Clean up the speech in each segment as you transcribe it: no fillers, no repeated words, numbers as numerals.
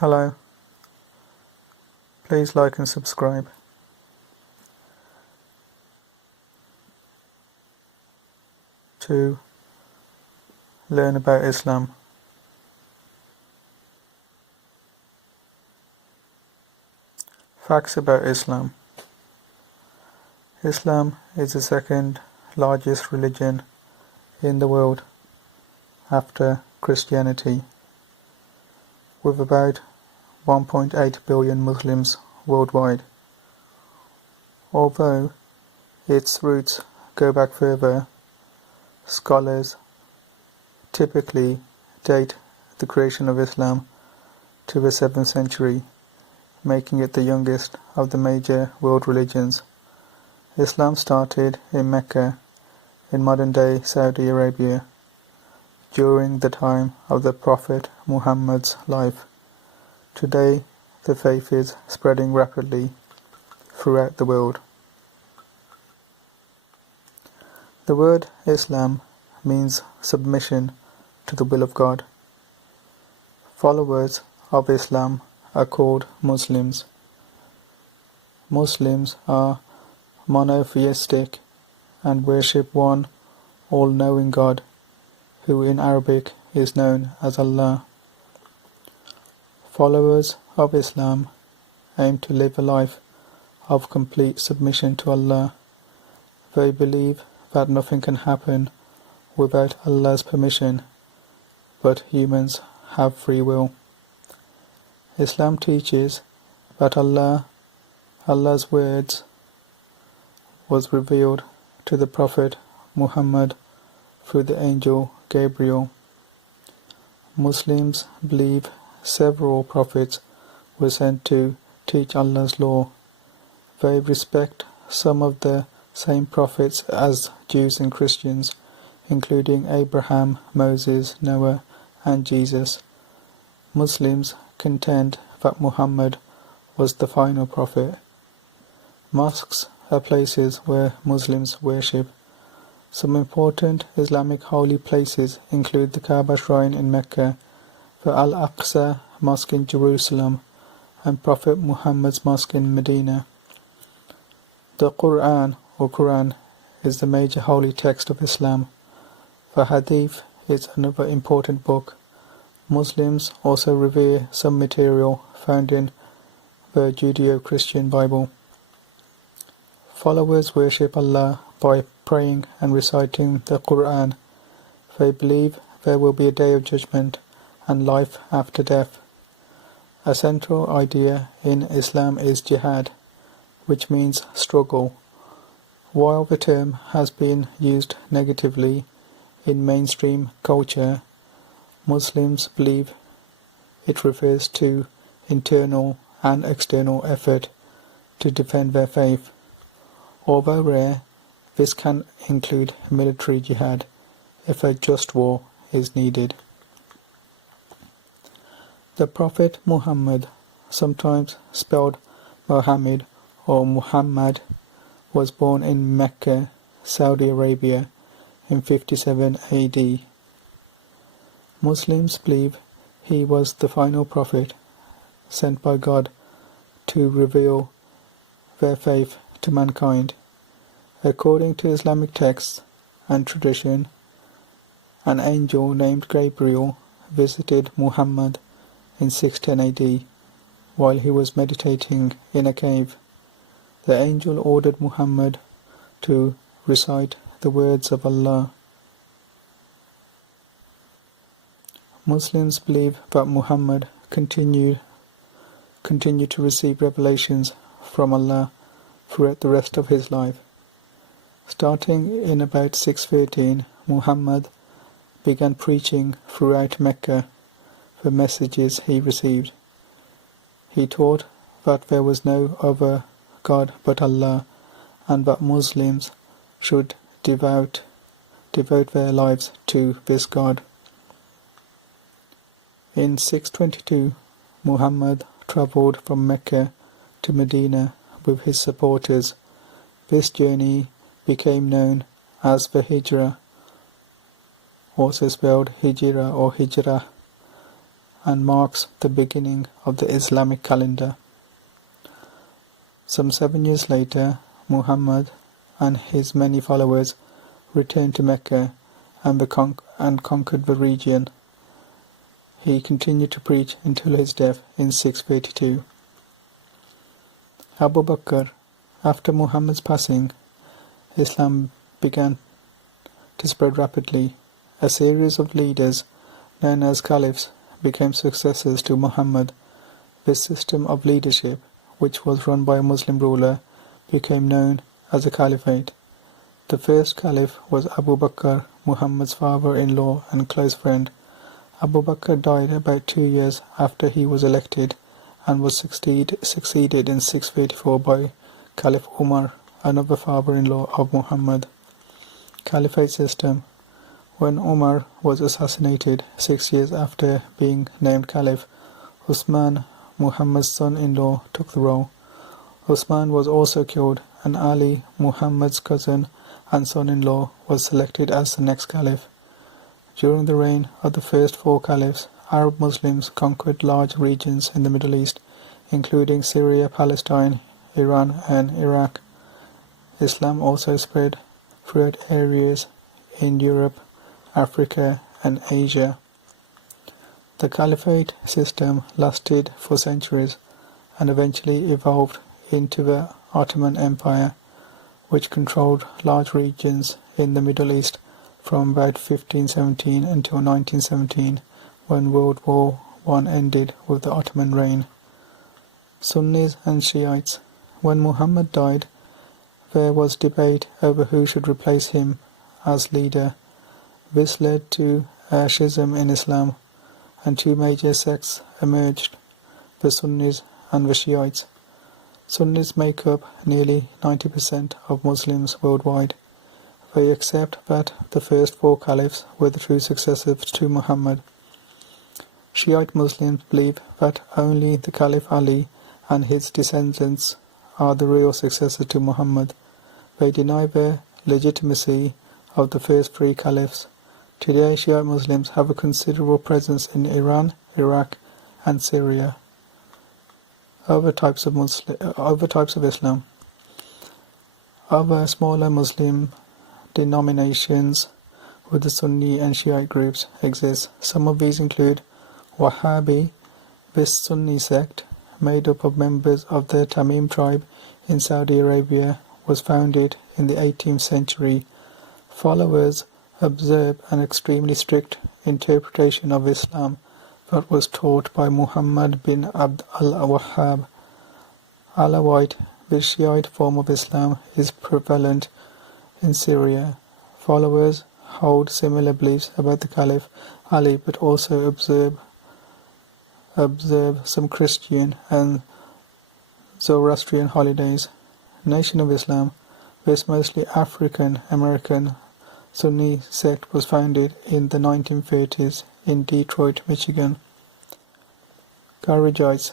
Hello, please like and subscribe. To learn about Islam. Facts about Islam. Islam is the second largest religion in the world after Christianity, with about 1.8 billion Muslims worldwide. Although its roots go back further, scholars typically date the creation of Islam to the 7th century, making it the youngest of the major world religions. Islam started in Mecca, in modern-day Saudi Arabia, during the time of the Prophet Muhammad's life. Today, the faith is spreading rapidly throughout the world. The word Islam means submission to the will of God. Followers of Islam are called Muslims. Muslims are monotheistic and worship one all-knowing God, who in Arabic is known as Allah. Followers of Islam aim to live a life of complete submission to Allah. They believe that nothing can happen without Allah's permission, but humans have free will. Islam teaches that Allah's words was revealed to the Prophet Muhammad through the angel Gabriel. Muslims believe several prophets were sent to teach Allah's law. They respect some of the same prophets as Jews and Christians, including Abraham, Moses, Noah, and Jesus. Muslims contend that Muhammad was the final prophet. Mosques are places where Muslims worship. Some important Islamic holy places include the Kaaba shrine in Mecca, the Al-Aqsa Mosque in Jerusalem, and Prophet Muhammad's mosque in Medina. The Quran or Quran is the major holy text of Islam. The Hadith is another important book. Muslims also revere some material found in the Judeo-Christian Bible. Followers worship Allah by praying and reciting the Quran. They believe there will be a day of judgment and life after death. A central idea in Islam is jihad, which means struggle. While the term has been used negatively in mainstream culture, Muslims believe it refers to internal and external effort to defend their faith. Although rare, this can include military jihad if a just war is needed. The Prophet Muhammad, sometimes spelled Mohammed or Muhammad, was born in Mecca, Saudi Arabia, in 57 AD. Muslims believe he was the final prophet sent by God to reveal their faith to mankind. According to Islamic texts and tradition, an angel named Gabriel visited Muhammad in 610 AD while he was meditating in a cave. The angel ordered Muhammad to recite the words of Allah. Muslims believe that Muhammad continued to receive revelations from Allah throughout the rest of his life. Starting in about 613, Muhammad began preaching throughout Mecca the messages he received. He taught that there was no other God but Allah, and that Muslims should devote their lives to this God. In 622, Muhammad travelled from Mecca to Medina with his supporters. This journey became known as the Hijrah, also spelled Hijra or Hijrah, and marks the beginning of the Islamic calendar. Some 7 years later, Muhammad and his many followers returned to Mecca and conquered the region. He continued to preach until his death in 632. Abu Bakr. After Muhammad's passing, Islam began to spread rapidly. A series of leaders, known as caliphs, became successors to Muhammad. This system of leadership, which was run by a Muslim ruler, became known as a caliphate. The first caliph was Abu Bakr, Muhammad's father-in-law and close friend. Abu Bakr died about 2 years after he was elected and was succeeded in 634 by Caliph Umar, another father-in-law of Muhammad. Caliphate system. When Umar was assassinated 6 years after being named caliph, Uthman, Muhammad's son-in-law, took the role. Uthman was also killed, and Ali, Muhammad's cousin and son-in-law, was selected as the next caliph. During the reign of the first 4 caliphs, Arab Muslims conquered large regions in the Middle East, including Syria, Palestine, Iran and Iraq. Islam also spread throughout areas in Europe, Africa and Asia. The caliphate system lasted for centuries and eventually evolved into the Ottoman Empire, which controlled large regions in the Middle East from about 1517 until 1917, when World War I ended with the Ottoman reign. Sunnis and Shiites. When Muhammad died, there was debate over who should replace him as leader. This led to a schism in Islam, and 2 major sects emerged, the Sunnis and the Shiites. Sunnis make up nearly 90% of Muslims worldwide. They accept that the first 4 caliphs were the true successors to Muhammad. Shiite Muslims believe that only the Caliph Ali and his descendants are the real successors to Muhammad. They deny the legitimacy of the first 3 caliphs. Today, Shiite Muslims have a considerable presence in Iran, Iraq and Syria. Other types of Islam. Other smaller Muslim denominations with the Sunni and Shiite groups exist. Some of these include Wahhabi. This Sunni sect, made up of members of the Tamim tribe in Saudi Arabia, was founded in the 18th century. Followers observe an extremely strict interpretation of Islam that was taught by Muhammad bin Abd al-Wahhab. Alawite, the Shiite form of Islam, is prevalent in Syria. Followers hold similar beliefs about the Caliph Ali, but also observe some Christian and Zoroastrian holidays. Nation of Islam. This mostly African-American Sunni sect was founded in the 1930s in Detroit, Michigan. Kharijites.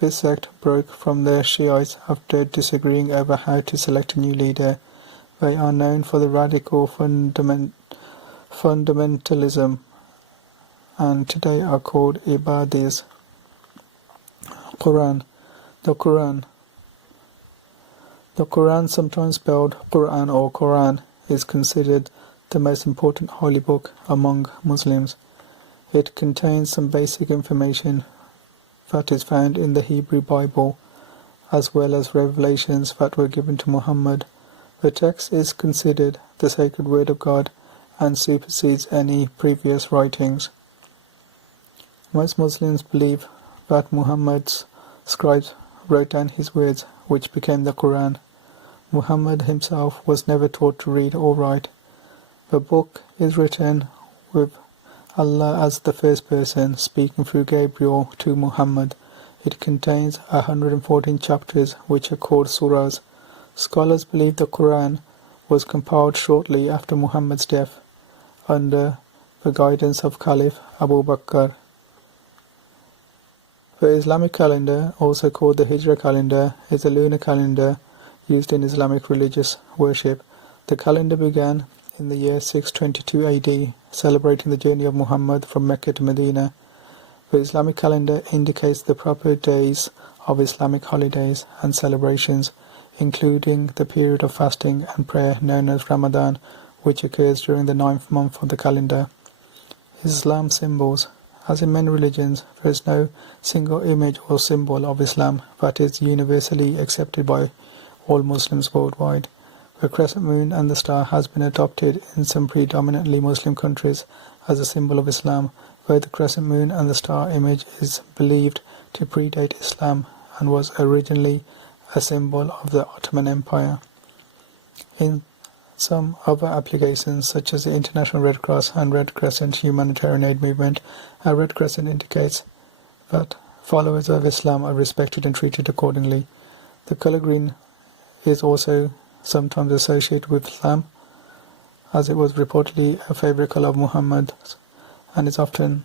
This sect broke from the Shiites after disagreeing over how to select a new leader. They are known for the radical fundamentalism and today are called Ibadis. Quran. The Quran, sometimes spelled Quran or Quran, is considered the most important holy book among Muslims. It contains some basic information that is found in the Hebrew Bible, as well as revelations that were given to Muhammad. The text is considered the sacred word of God and supersedes any previous writings. Most Muslims believe that Muhammad's scribes wrote down his words, which became the Quran. Muhammad himself was never taught to read or write. The book is written with Allah as the first person, speaking through Gabriel to Muhammad. It contains 114 chapters, which are called surahs. Scholars believe the Quran was compiled shortly after Muhammad's death, under the guidance of Caliph Abu Bakr. The Islamic calendar, also called the Hijra calendar, is a lunar calendar used in Islamic religious worship. The calendar began in the year 622 AD, celebrating the journey of Muhammad from Mecca to Medina. The Islamic calendar indicates the proper days of Islamic holidays and celebrations, including the period of fasting and prayer known as Ramadan, which occurs during the 9th month of the calendar. Islam symbols. As in many religions, there is no single image or symbol of Islam that is universally accepted by all Muslims worldwide. The crescent moon and the star has been adopted in some predominantly Muslim countries as a symbol of Islam, though the crescent moon and the star image is believed to predate Islam and was originally a symbol of the Ottoman Empire. In some other applications, such as the International Red Cross and Red Crescent humanitarian aid movement, a red crescent indicates that followers of Islam are respected and treated accordingly. The colour green is also sometimes associated with Islam, as it was reportedly a favourite colour of Muhammad's and is often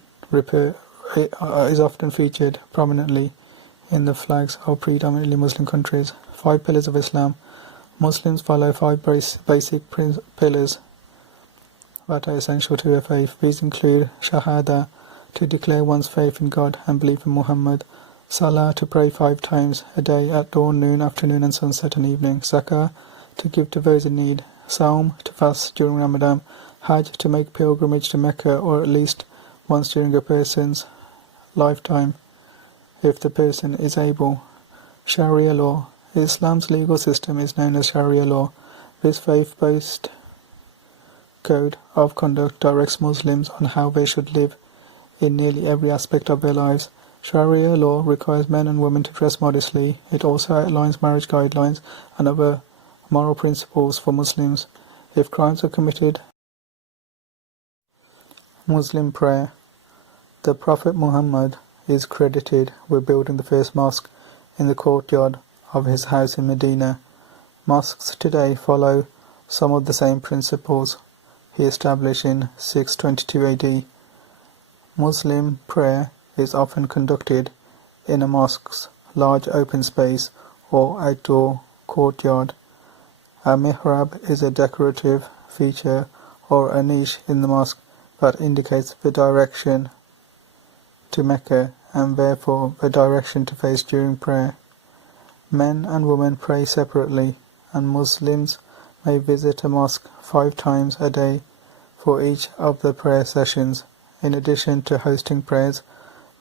featured prominently in the flags of predominantly Muslim countries. 5 pillars of Islam. Muslims follow 5 basic pillars that are essential to their faith. These include Shahada, to declare one's faith in God and belief in Muhammad; Salah, to pray 5 times a day at dawn, noon, afternoon and sunset and evening; Zakah, to give to those in need; Saum, to fast during Ramadan; Hajj, to make pilgrimage to Mecca, or at least once during a person's lifetime, if the person is able. Sharia law. Islam's legal system is known as Sharia law. This faith-based code of conduct directs Muslims on how they should live in nearly every aspect of their lives. Sharia law requires men and women to dress modestly. It also outlines marriage guidelines and other moral principles for Muslims. If crimes are committed. Muslim prayer. The Prophet Muhammad is credited with building the first mosque in the courtyard of his house in Medina. Mosques today follow some of the same principles he established in 622 AD. Muslim prayer is often conducted in a mosque's large open space or outdoor courtyard. A mihrab is a decorative feature or a niche in the mosque that indicates the direction to Mecca and therefore the direction to face during prayer. Men and women pray separately, and Muslims may visit a mosque 5 times a day for each of the prayer sessions. In addition to hosting prayers,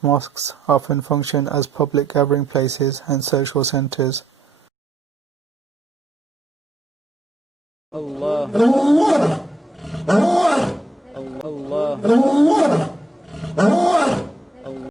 mosques often function as public gathering places and social centers. Allah. Allah. Allah.